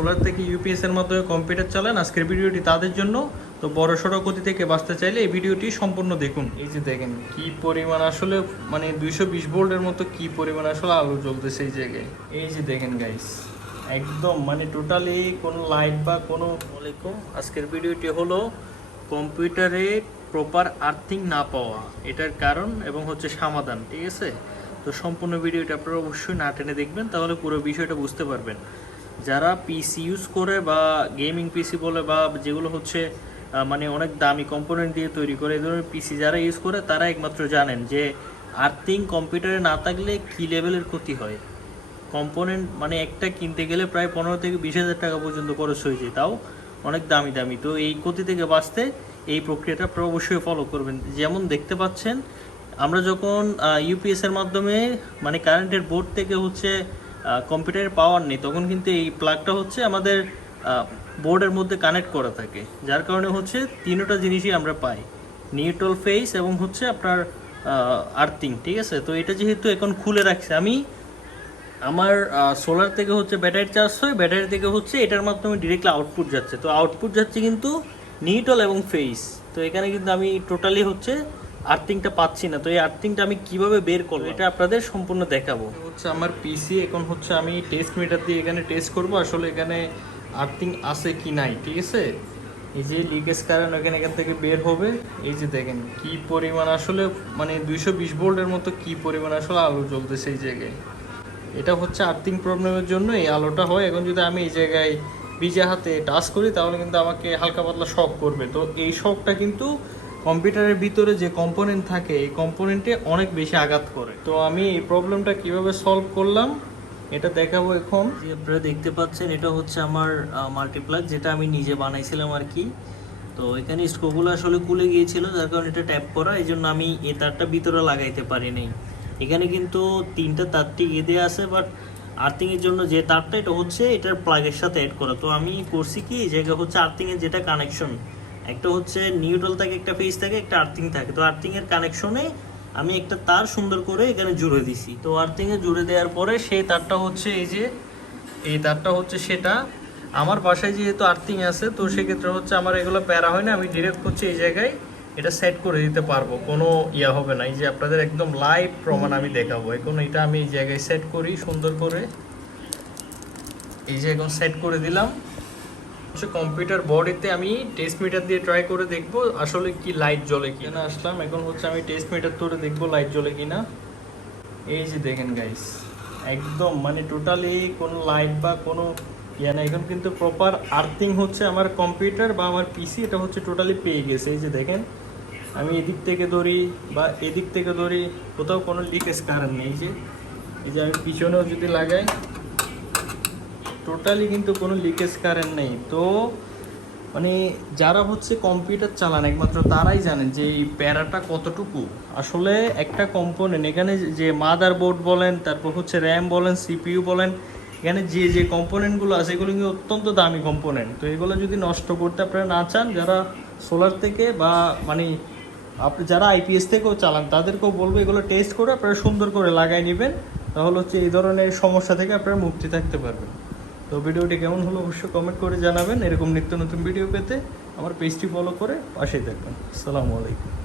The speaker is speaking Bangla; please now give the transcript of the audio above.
সোলার থেকে ইউপিএস এর মাধ্যমে কম্পিউটার চালান, আজকের ভিডিওটি তাদের জন্য। তো বড় সড়ো ক্ষতি থেকে বাঁচতে চাইলে এই ভিডিওটি সম্পূর্ণ দেখুন। এই যে দেখেন কি পরিমাণ আসলে 220 ভোল্টের মতো কি পরিমাণ আসলে আলো জ্বলতেছে এই জায়গায়। এই যে দেখেন গাইস, একদম টোটালি কোনো লাইট বা কোনো ওয়ালাইকুম। আজকের ভিডিওটি হলো কম্পিউটারে প্রপার আর্থিং না পাওয়া, এটার কারণ এবং সমাধান, ঠিক আছে? তো সম্পূর্ণ ভিডিওটা আপনারা অবশ্যই না টেনে দেখবেন, তাহলে পুরো বিষয়টা বুঝতে পারবেন। যারা পিসি ইউজ করে বা গেমিং পিসি বলে বা যেগুলো অনেক দামি কম্পোনেন্ট দিয়ে তৈরি করে, এই ধরনের পিসি যারা ইউজ করে তারা একমাত্র জানেন যে আর্থিং কম্পিউটারে না থাকলে কী লেভেলের ক্ষতি হয়। কম্পোনেন্ট একটা কিনতে গেলে প্রায় 15 থেকে 20,000 টাকা পর্যন্ত খরচ হয়ে যায়, তাও অনেক দামি দামি। তো এই ক্ষতি থেকে বাঁচতে এই প্রক্রিয়াটা আপনারা অবশ্যই ফলো করবেন। যেমন দেখতে পাচ্ছেন, আমরা যখন ইউপিএস এর মাধ্যমে কারেন্টের বোর্ড থেকে কম্পিউটারের পাওয়ার নেই, তখন কিন্তু এই প্লাগটা আমাদের বোর্ডের মধ্যে কানেক্ট করা থাকে, যার কারণে তিনটা জিনিসই আমরা পাই, নিউট্রাল ফেস এবং আপনার আর্থিং, ঠিক আছে? তো এটা যেহেতু এখন খুলে রাখছে, আমি আমার সোলার থেকে ব্যাটারি চার্জ হয়, ব্যাটারি থেকে এটার মাধ্যমে ডিরেক্টলি আউটপুট যাচ্ছে। তো আউটপুট যাচ্ছে কিন্তু নিউট্রাল এবং ফেস। তো এখানে কিন্তু আমি টোটালি আর্থিংটা পাচ্ছি না। তো এই আর্থিংটা আমি কিভাবে বের করব এটা আপনাদের সম্পূর্ণ দেখাবো। আমার পিসি এখন আমি টেস্ট মিটার দিয়ে এখানে টেস্ট করব আসলে এখানে আর্থিং আছে কি নাই, ঠিক আছে? এই যে লিকেজ কারেন্ট এখান থেকে বের হবে। এই যে দেখেন কি পরিমাণ আসলে 220 ভোল্টের মতো কি পরিমাণ আসলে আলো জ্বলতেছে এই জায়গায়। এটা আর্থিং প্রবলেমের জন্য এই আলোটা হয়। এখন যদি আমি এই জায়গায় ভিজে হাতে টাচ করি তাহলে কিন্তু আমাকে হালকা পাতলা শক করবে। তো এই শকটা কিন্তু কম্পিউটারের ভিতরে যে কম্পোনেন্ট থাকে এই কম্পোনেন্টে অনেক বেশি আঘাত করে। তো আমি এই প্রবলেমটা কিভাবে সলভ করলাম এটা দেখাবো এখন। যে আপনারা দেখতে পাচ্ছেন, এটা আমার মাল্টিপ্লাগ, যেটা আমি নিজে বানাইছিলাম আর কি। তো এখানে স্ক্রুগুলো আসলে খুলে গিয়েছিল, যার কারণে এটা ট্যাপ করা, এই জন্য আমি এই তারটা ভিতরে লাগাইতে পারিনি। এখানে কিন্তু তিনটা তারটি দেওয়া আছে, বাট আর্থিংয়ের জন্য যে তারটা এটা এটার প্লাগের সাথে অ্যাড করা। তো আমি করছি কি, এই জায়গা আর্থিংয়ের যেটা কানেকশন, একটা নিউট্রাল থাকে, একটা ফেস থাকে, একটা আর্থিং থাকে। তো আর্থিংয়ের কানেকশনে আমি একটা তার সুন্দর করে এখানে জুড়ে দিছি। তো আর্থিংয়ে জুড়ে দেওয়ার পরে সেই তারটা এই যে এই তারটা সেটা আমার বাসায় যেহেতু আর্থিং আছে, তো সেক্ষেত্রে আমার এগুলো প্যারা হয় না, আমি ডিরেক্ট এই জায়গায় এটা সেট করে দিতে পারবো, কোনো ইয়া হবে না। এই যে আপনাদের একদম লাইভ প্রমাণ আমি দেখাবো। এখন এটা আমি এই জায়গায় সেট করি সুন্দর করে। এই যে এখন সেট করে দিলাম। কম্পিউটার বডিতে আমি টেস্ট মিটার দিয়ে ট্রাই করে দেখবো আসলে কি লাইট জ্বলে কি না। আসলাম এখন আমি টেস্ট মিটার ধরে দেখবো লাইট জ্বলে কি না। এই যে দেখেন গাইস, একদম টোটালি কোনো লাইট বা কোনো ইয়া না। এখন কিন্তু প্রপার আর্থিং আমার কম্পিউটার বা আমার পিসি এটা টোটালি পেয়ে গেছে। এই যে দেখেন, আমি এদিক থেকে ধরি বা এদিক থেকে ধরি, কোথাও কোনো লিকেজ কারেন্ট নেই। এই যে আমি পিছনেও যদি লাগাই, টোটালি কিন্তু কোনো লিকেজ কারেন্ট নেই। তো যারা কম্পিউটার চালান একমাত্র তারাই জানেন যে এই প্যারাটা কতটুকু। আসলে একটা কম্পোনেন্ট, এখানে যে মাদার বোর্ড বলেন, তারপর র্যাম বলেন, সিপিইউ বলেন, এখানে যে যে কম্পোনেন্টগুলো আছে এগুলো কিন্তু অত্যন্ত দামি কম্পোনেন্ট। তো এগুলো যদি নষ্ট করতে আপনারা না চান, যারা সোলার থেকে বা আপনি যারা আইপিএস থেকেও চালান তাদেরকেও বলবো এগুলো টেস্ট করে আপনারা সুন্দর করে লাগাই নেবেন, তাহলে এই ধরনের সমস্যা থেকে আপনারা মুক্তি থাকতে পারবেন। তো ভিডিওটি কেমন হলো অবশ্যই কমেন্ট করে জানাবেন। এরকম নিত্য নতুন ভিডিও পেতে আমার পেজটি ফলো করে পাশেই থাকবেন। আসসালামু আলাইকুম।